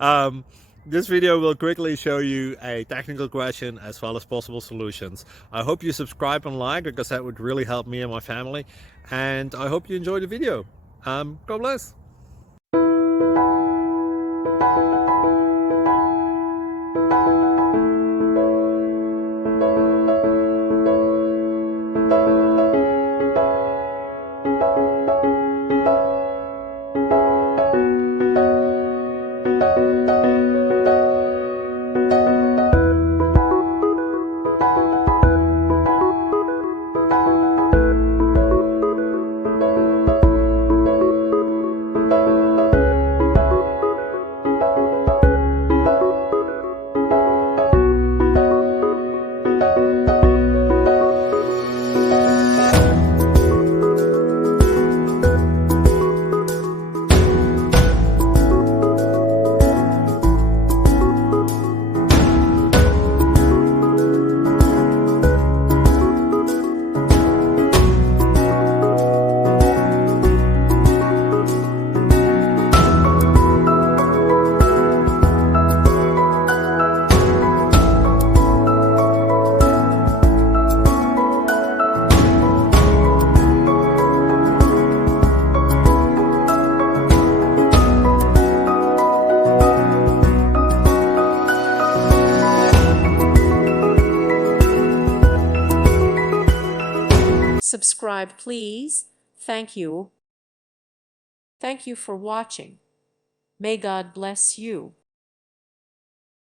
um, this video will quickly show you a technical question as well as possible solutions. I hope you subscribe and like, because that would really help me and my family. And I hope you enjoy the video. God bless. Subscribe, please. Thank you. Thank you for watching. May God bless you.